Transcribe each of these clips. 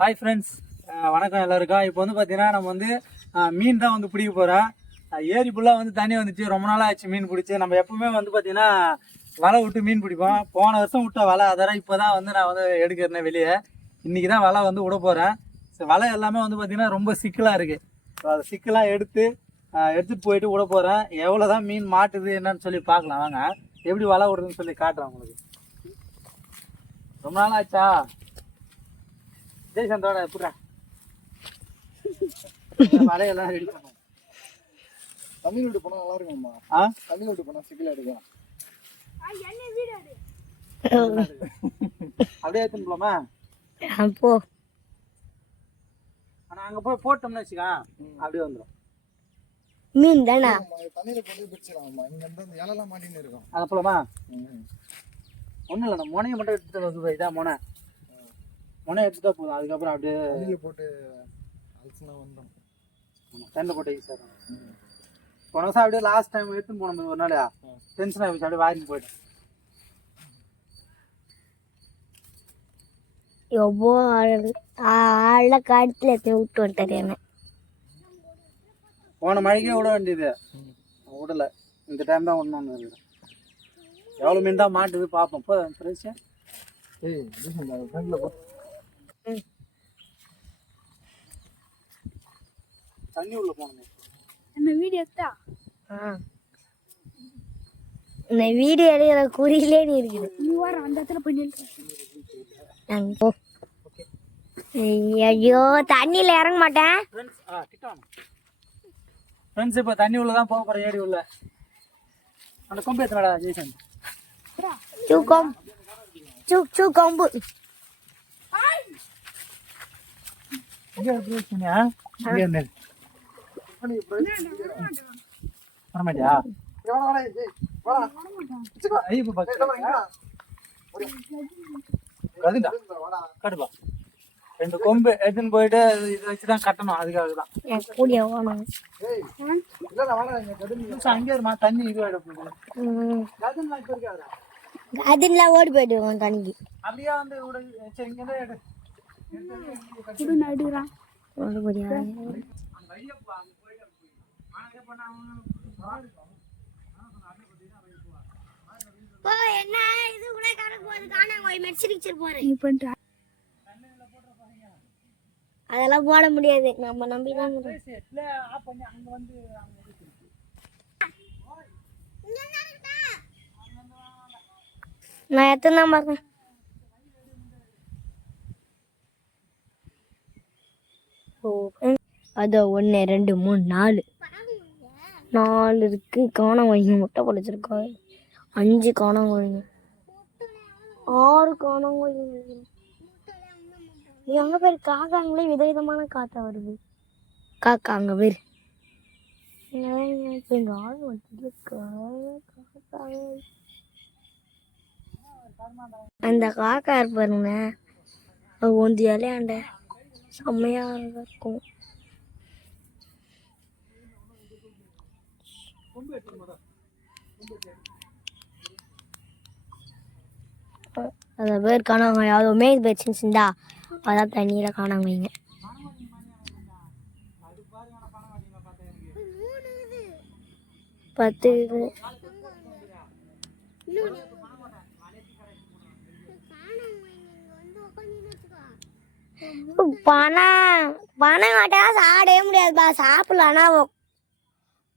Hi friends, வணக்கம் எல்லாருக்கும். இப்போ வந்து பார்த்தீங்கன்னா நம்ம வந்து மீன் தான் வந்து பிடிக்க போகிறோம். ஏரி ஃபுல்லாக வந்து தண்ணி வந்துச்சு, ரொம்ப நாளாக ஆச்சு மீன் பிடிச்சி. நம்ம எப்பவுமே வந்து பார்த்தீங்கன்னா வலை விட்டு மீன் பிடிப்போம். போன வருஷம் விட்ட வலை அதெல்லாம் இப்போ தான் வந்து நான் வந்து எடுக்கிறேன் வெளியே. இன்றைக்கி தான் வலை வந்து விட போகிறேன். வலை எல்லாமே வந்து பார்த்தீங்கன்னா ரொம்ப சிக்கலாக இருக்குது. அதை சிக்கலாக எடுத்துகிட்டு போயிட்டு விட போகிறேன். எவ்வளோ தான் மீன் மாட்டுது என்னன்னு சொல்லி பார்க்கலாம். வாங்க எப்படி வலை விடுறதுன்னு சொல்லி காட்டுறேன் உங்களுக்கு. ரொம்ப நாள் ஆச்சா ஜெய்சந்தோட எப்படா வலையெல்லாம் ரெடி பண்ணுவோம். தண்ணி விட்டு போனா நல்லா இருக்கும்மா. தண்ணி விட்டு போனா சிக்கல் எடுக்கும். அப்படியே எடுத்துன்னு போலாமா? போ. ஆனா அங்க போய் போட்டோம்னு வச்சுக்கா அப்படியே வந்துடும். மீன் தானே தண்ணியில போட்டு பிடிச்சிடலாம்மா. இங்க வந்து அந்த இலெல்லாம் மாட்டின்னு இருக்கும். அதை போலாமா? ஒன்றும் இல்லை, நம்ம முனையை மட்டும் எடுத்துட்டு வந்து இதான் முனை எடுத்துட்டா போதும். அதுக்கப்புறம் அப்படியே தண்ணியில் போட்டு அலசினா வந்தோம். தண்ணியில் போட்டு சார் போன வருஷம் அப்படியே லாஸ்ட் டைம் எடுத்துன்னு போனோம். ஒரு நாள் டென்ஷன் ஆகிடுச்சு, அப்படியே வாரின்னு போயிட்டேன். எவ்வளோ ஆழ காட்டில் எடுத்து விட்டு வந்துட்டாரு என்ன. போன மழைக்கே விட வேண்டியது விடலை. இந்த டைம் தான் ஒன்று எவ்வளோ மீன் தான் மாட்டுது பார்ப்போம். இப்போ ஃப்ரெஷ்ஷா தண்ணி உள்ள போனோம். என்ன வீடியோ எடுத்தா இந்த வீடியோ எடுக்கிற குறியிலே நீ இருக்குது. நீ வர அந்த இடத்துல போய் நின்று. ஐயோ தண்ணியில் இறங்க மாட்டேன் ஃப்ரெண்ட்ஸ். இப்போ தண்ணி உள்ள தான் போக போகிறேன். ஏடி உள்ள அந்த கொம்பு எத்தனடா ஜெய்சன்? சூக்கம் சூ கொம்பு வரமாட்டியா? கட்டுப்பா. 2 கொம்பு எடுத்துன்னு போயிட்டு இதை வச்சுதான் கட்டணும். அதுக்காக தான் அங்கே இருமா. தண்ணி இது அதெல்லாம் ஓடி போயிடுவோம் தண்ணிக்கு. அப்படியே வந்து இங்கே நடுறான் அதெல்லாம் போட முடியாது. நம்ம நம்பிதான் நான் எத்தனை பாருங்க. அதோ 1 2 3 4 இருக்கு. காணம் வைங்க முட்டை பொழிச்சிருக்கா. 5 காணம் வைங்க, 6 காணம் வைங்க. எங்க பேர் காக்காங்களே விதவிதமான காத்தா வருது. காக்கா அங்க பேர் எங்க ஆள் வந்து அந்த காக்கா இருப்பாருங்க. ஒந்தி இலையாண்ட செம்மையா இருக்கும். அந்த பேர் காணாங்க. யாருமே இது வச்சுருந்தா அதான் தண்ணியில் காணாங்க வைங்க. பத்து பணம் மாட்டா சாப்பிடவே முடியாதுப்பா. சாப்பிடலான்னா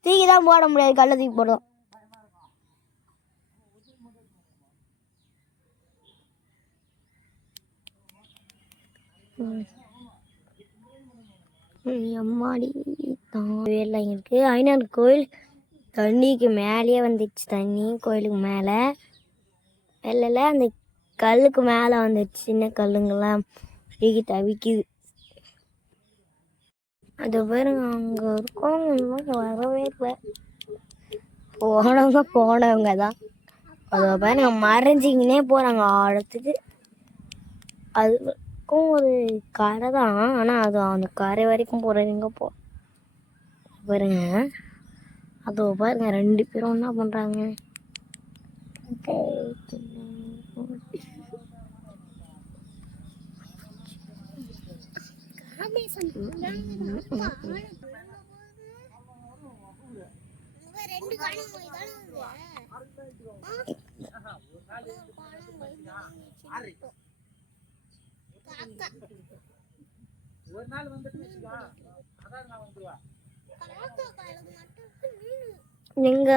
தூக்கி தான் போட முடியாது. கல்ல தூக்கி போடுவோம். அம்மாடி தான் வேலை இருக்கு. ஐநாடு கோயில் தண்ணிக்கு மேலேயே வந்துடுச்சு. தண்ணி கோயிலுக்கு மேலே வெள்ளல அந்த கல்லுக்கு மேலே வந்துடுச்சு. சின்ன கல்லுங்கெல்லாம் தவிக்குது. அது பாருங்க அங்கே இருக்கவங்க வரவே இல்லை. போனவங்க தான். அதை பாருங்க மறைஞ்சிங்கன்னே போகிறாங்க ஆழத்துக்கு. அதுக்கும் ஒரு கரை தான். ஆனால் அது அந்த கரை வரைக்கும் போகிறவங்க பாருங்க. அதோ பாருங்க 2 பேரும் என்ன பண்ணுறாங்க. ஒரு நாள் வந்துட்டு அதான் நான் வந்துருவா. எங்க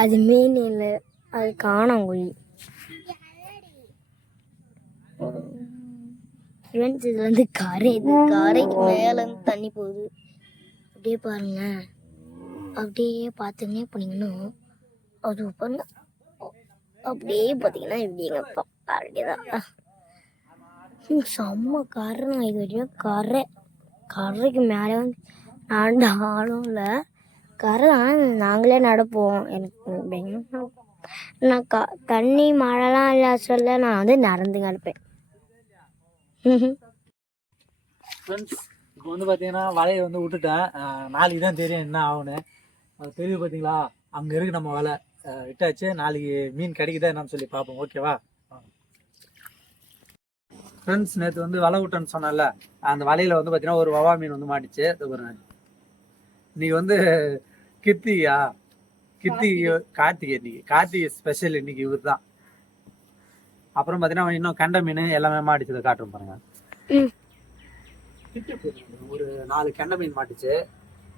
அது மீன் இல்லை, அது காணாங்குழி. ஃப்ரெண்ட்ஸ் இது வந்து கரை, இது கரைக்கு மேலேருந்து தண்ணி போகுது. அப்படியே பாருங்க, அப்படியே பார்த்துன்னே போனீங்கன்னா அது பாருங்க, அப்படியே பார்த்தீங்கன்னா இப்படிங்க அப்படியேதான் செம்ம கரை. இது வரையும் கரைக்கு மேலே வந்து நடந்த ஆளும் இல்லை. கரை நாங்களே நடப்போம். எனக்கு நான் தண்ணி மழைலாம் இல்லை சொல்ல நான் வந்து நடந்து கிடப்பேன். ஃப்ரெண்ட்ஸ் இப்போ வந்து பார்த்தீங்கன்னா வலையை வந்து விட்டுட்டேன். நாளைக்கு தான் தெரியும் என்ன ஆகுன்னு. அது தெரியுது பார்த்தீங்களா, அங்கே இருக்குது நம்ம வலை விட்டாச்சு. நாளைக்கு மீன் கிடைக்குதா என்னன்னு சொல்லி பார்ப்போம். ஓகேவா ஃப்ரெண்ட்ஸ்? நேற்று வந்து வலை விட்டேன்னு சொன்னேன்ல, அந்த வலையில் வந்து பார்த்தீங்கன்னா ஒரு வவா மீன் வந்து மாட்டிச்சு. இன்னைக்கு வந்து கார்த்திகை இன்னைக்கு கார்த்திகை ஸ்பெஷல் இன்னைக்கு இவர் தான். அப்புறம் பார்த்தீங்கன்னா இன்னும் கண்ட மீன் எல்லாமே மாட்டிச்சதை காட்டுறோம் பாருங்க. ஒரு 4 கெண்டை மீன் மாட்டிச்சு,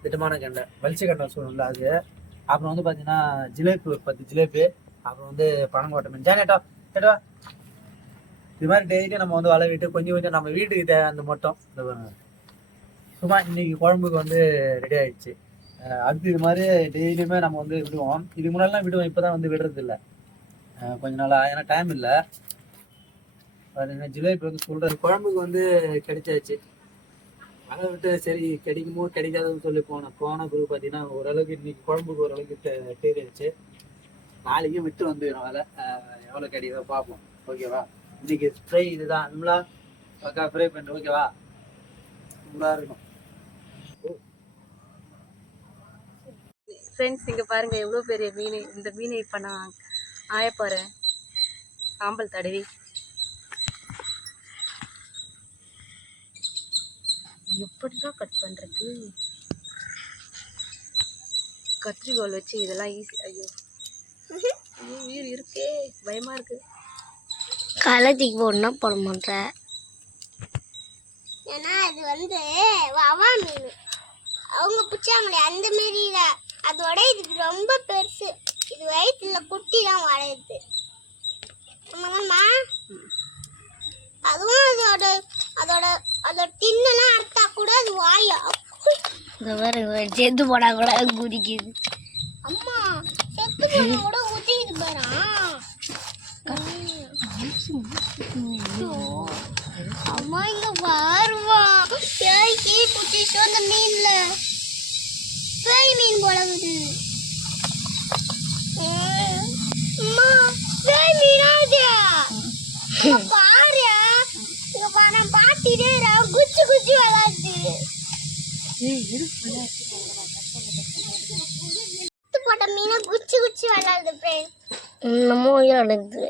திட்டமான கெண்டை, வலிச்ச கெண்டை சொல்லணும்ல அது. அப்புறம் வந்து பார்த்தீங்கன்னா ஜிலேபி, ஒரு 10 ஜிலேபி. அப்புறம் வந்து பனங்கோட்டை மீன். ஜானேட்டா கேட்டா இது மாதிரி டெய்லி நம்ம வந்து வலை விட்டு கொஞ்சம் கொஞ்சம் நம்ம வீட்டுக்கு அந்த மட்டும் சும்மா இன்னைக்கு குழம்புக்கு வந்து ரெடி ஆயிடுச்சு. அடுத்து இது மாதிரி டெய்லியுமே நம்ம வந்து விடுவோம். இதுக்கு முன்னாடிலாம் விடுவோம், இப்போ தான் வந்து விடுறது இல்லை கொஞ்ச நாளாக, ஏன்னா டைம் இல்லை. ஜிலேபி வந்து சொல்கிறது குழம்புக்கு வந்து கிடைச்சாச்சு. அதை விட்டு சரி கிடைக்குமோ கிடைக்காதுன்னு சொல்லி போன குரூப் பார்த்தீங்கன்னா ஓரளவுக்கு இன்னைக்கு குழம்புக்கு ஓரளவுக்கு தேறிடுச்சு. நாளைக்கும் விட்டு வந்து வேலை எவ்வளோ கிடைக்குதோ பார்ப்போம். ஓகேவா? இன்னைக்கு ஃப்ரை இதுதான் நம்மளா பக்கா ஃப்ரை பண்ணுறோம். ஓகேவா? நல்லா இருக்கும். ஃப்ரெண்ட்ஸ் இங்கே பாருங்க எவ்வளோ பெரிய மீன். இந்த மீனை இப்போ நான் ஆயப்பாறேன் சாம்பல் தடவி. எப்படிதான் கட் பண்ணுறது? கத்திரிக்கோல் வச்சு இதெல்லாம் ஈஸி. ஐயோ உயிர் இருக்கே, பயமாக இருக்கு. கலத்திக்கு போடணும்னா போட மாட்டேன், ஏன்னா இது வந்து வவா மீன். அவங்க பிடிச்சாங்களே அந்த மாரி அதோட இது ரொம்ப பெருசு. இது வயிற்றுல குட்டி தான் வளையுது. ஆமாம்மா, அதுவும் அதோட அதோட அதோட தின்னெல்லாம் அறுத்தா கூட அது வாயா. இந்த மாதிரி செத்து போனா கூட குதிக்குது. அம்மா செத்து போனா கூட குதிக்குது பாரா. அம்மா இங்க பாருவா, பேய் கீ குட்டிச்சோ அந்த மீன்ல. பேய் மீன் போலகுது. அம்மா பேய் மீனாது பாரு. இங்க பாரு, பாட்டிட்டே குச்சி குச்சி விளாடுது. போட்ட மீனை குச்சி குச்சி விளாடுது பேய். இன்னமும் உயிர் அடங்குது.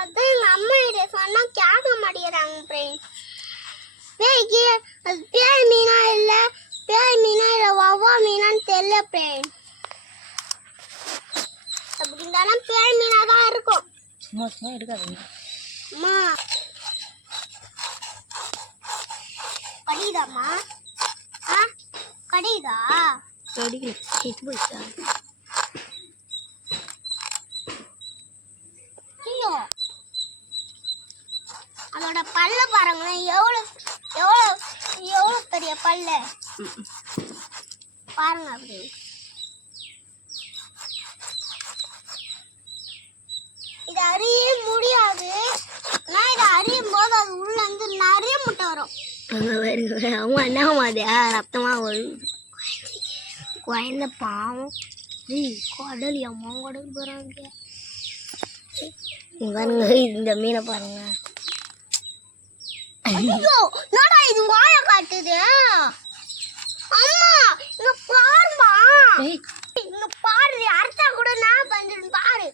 அதான் எங்க அம்மா இதை சொன்னா கேட்க மாட்டேங்கிறாங்க பேய். பேய்க்கு அது பேய் மீனா இல்ல பேய் மீனா இல்ல வவ்வா மீனான்னு தெரியல பேய். அப்படி இருந்தாலும் பேய் மீனா தான் இருக்கும். சும்மா சும்மா எடுக்காது. அம்மா கடிதாம்மா? கடிதா? கடிக்கல, செத்து போயிடுச்சா? ஐயோ, அதோட பல்ல பாருங்களேன், எவ்வளவு எவ்வளவு எவ்வளவு பெரிய பல்லு பாருங்க. அப்படி இது அறிய முடியாது. ஆனா இதை அறியும் போது அது உள்ள இருந்து நிறைய முட்டை வரும். அவங்க என்ன மாதிரியா ரத்தமா வருது. குழந்த பாவம். கடல் அம்மா கடல் போறாங்க பாருங்க. இந்த மீனை பாருங்க. ஐயோ, என்னடா இது வாயை காட்டுது? அம்மா இங்க பாருமா, இங்க பாரு, அறுத்தா கூட நான் பண்றேன் பாரு.